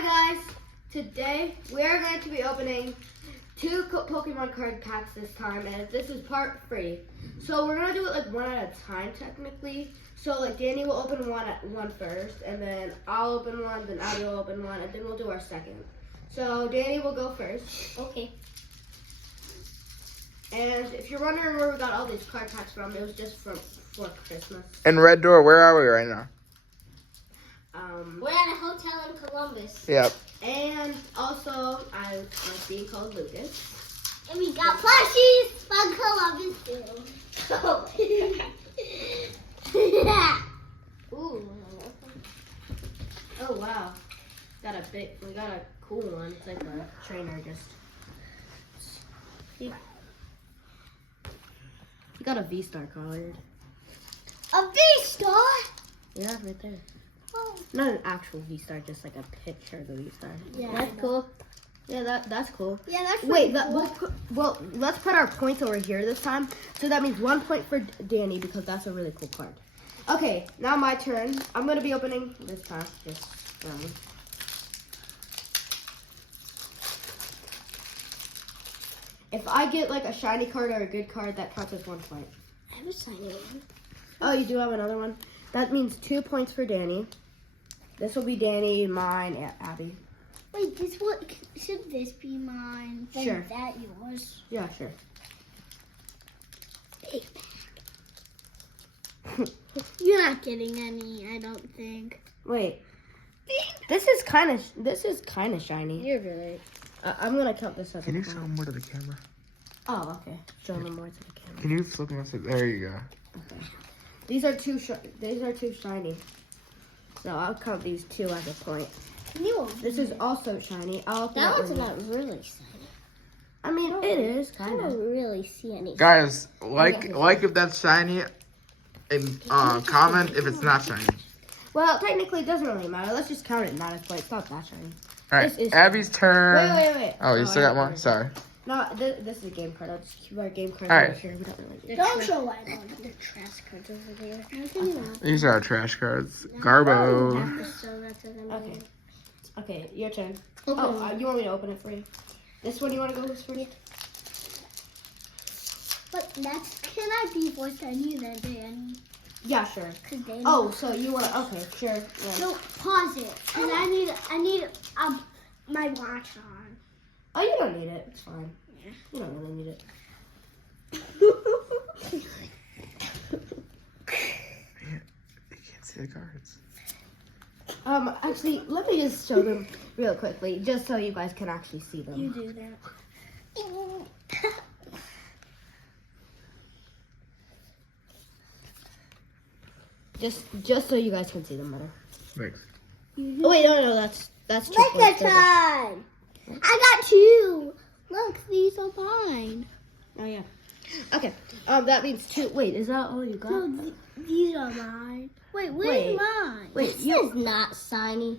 Hi guys, today we are going to be opening two Pokemon card packs this time, and this is part 3. So we're going to do it like one at a time technically. So like Danny will open one first, and then I'll open one, then Abby will open one, and then we'll do our second. So Danny will go first. Okay. And if you're wondering where we got all these card packs from, it was just for Christmas. And Red Door, where are we right now? We're at a hotel in Columbus. Yep. And also, I like being called Lucas. And we got plushies from Columbus too. Ooh. Oh wow, we got a cool one. It's like a trainer just. We got a V-Star card. A V-Star? Yeah, right there. Oh. Not an actual V-Star, just like a picture of the V-Star. Yeah, That's cool. Yeah, that's cool. Yeah, that's Wait, cool. let's put our points over here this time. So that means 1 point for Danny because that's a really cool card. Okay, now my turn. I'm gonna be opening this pack. If I get like a shiny card or a good card, that counts as 1 point. I have a shiny one. Oh, you do have another one? That means 2 points for Danny. This will be Danny, mine, and Abby. Wait, should this be mine? Then Sure. that yours? Yeah, sure. Big bag. You're not getting any, I don't think. Wait. This is kind of shiny. You're right. I'm gonna count this as. Can you show them more to the camera? Oh, okay. Show them more to the camera. Can you flip them? There you go. Okay. These are two shiny. So I'll count these 2 as a point. This is also shiny. That one's not really shiny. I mean, it is I kind of. don't really see any. Guys, like if that's shiny, and comment if it's not shiny. Well, technically, it doesn't really matter. Let's just count it not as point. It's not that shiny. All right, Abby's turn. Wait. Oh, you still got more? Sorry. No, this is a game card. I'll just keep our game card All over right. here. We don't really Don't show what I want. The trash cards over there. These are our trash cards. Garbo. Okay. Okay, your turn. Okay. Oh, you want me to open it for you? This one you want to go with first? But can I be voiced on you then, Danny? Yeah, sure. Danny. Oh, so you want to? Okay, sure. Yeah. No, pause it. Cause I need my watch on. Oh, you don't need it. It's fine. Yeah. You don't really need it. Man, you can't see the cards. Actually, let me just show them real quickly, just so you guys can actually see them. You do that. Just so you guys can see them better. Thanks. Oh wait, no, that's 2 Look points. at time. I got 2. Look, these are mine. Oh yeah. Okay. That means 2. Wait, is that all you got? No, these are mine. Wait, where's mine? Wait, this is not shiny.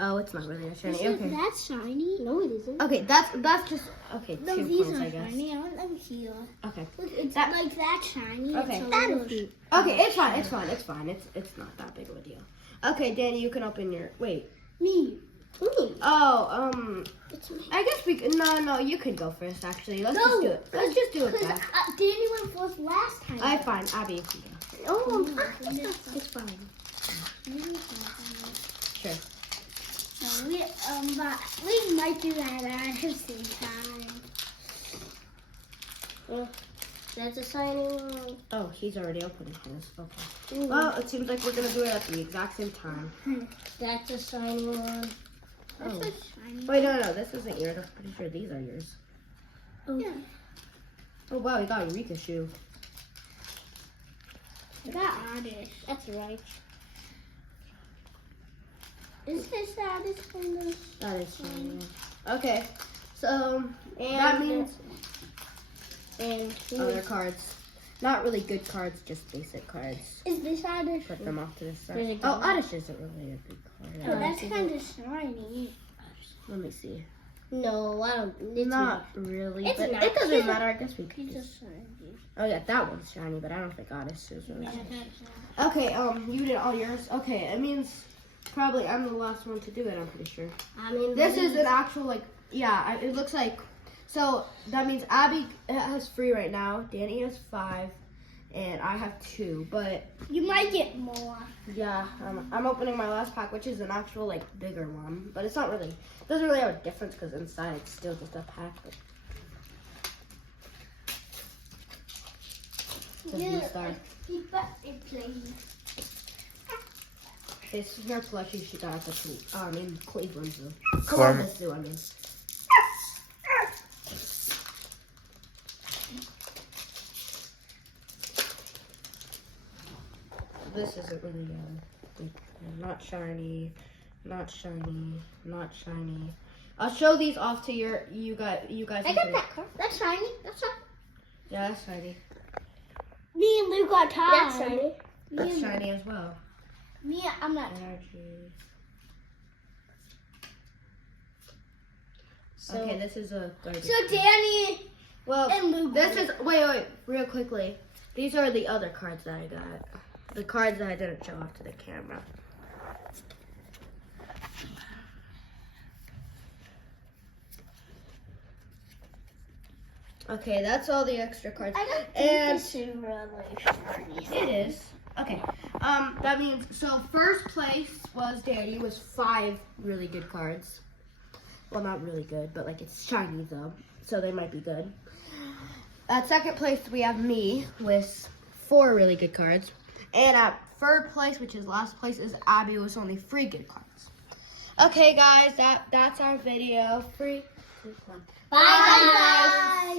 Oh, it's not really a shiny. This Okay. is that shiny. No, it isn't. Okay, that's just okay. No, 2 these points, are I guess. shiny. I want them here. Okay. Look, it's That- like that shiny. Okay. It's That a little is- Okay, it's fine. It's not that big of a deal. Okay, Danny, you can open your. Wait. Me. Oh, It's me. I guess we. No, you can go first. Actually, let's No, just do it. Let's just do it Because then. Danny went first last time. I fine, Abby, you can go. Oh, It's fine. Sure. So but we might do that at the same time. Well, That's a shiny one. oh, he's already opening his. Okay. Well, it seems like we're gonna do it at the exact same time. That's a shiny one. Oh. That's a shiny. Wait, no, this isn't yours. I'm pretty sure these are yours. Oh. Yeah. Oh wow, we got a Rikachu. I got Oddish. That's right. Is this Oddish from this? That is shiny. Okay, so And that means and other cards. Not really good cards, just basic cards. is this Oddish? Put them off to the side. Really good. Oh, Oddish isn't really a good card. Oh, that's kind of shiny. Let me see. No, I don't. It's Not really, It's but not. it doesn't It's matter. I guess we It's could just. just shiny. Oh yeah, that one's shiny, but I don't think Oddish is really. Yeah, shiny. that's Okay, you did all yours. Okay, it means Probably, I'm the last one to do it, I'm pretty sure. I mean, This is an actual, like, yeah, it looks like, so that means Abby has 3 right now, Danny has 5, and I have 2, but you might get more. yeah, I'm opening my last pack, which is an actual, like, bigger one, but it's not really, it doesn't really have a difference because inside it's still just a pack. But V-Star. This is her plushie she got at the in Cleveland Zoo. Columbus Zoo, I mean. This isn't really not shiny, not shiny, not shiny. I'll show these off to you guys. I got that card. That's shiny. That's shiny. Yeah, that's shiny. Me and Luke got tied. That's shiny. That's shiny as well. Me, I'm not. Energy. So, okay, this is a garbage. So Danny Well, and Luke. this is wait, real quickly. These are the other cards that I got. The cards that I didn't show off to the camera. Okay, that's all the extra cards. I don't And think this is really shiny. it is. Okay. That means so first place was Danny with 5 really good cards. Well, not really good, but like it's shiny though, so they might be good. At second place we have me with 4 really good cards, and at third place, which is last place, is Abby with only 3 good cards. Okay, guys, that's our video. 3, 2, 1. Bye, guys.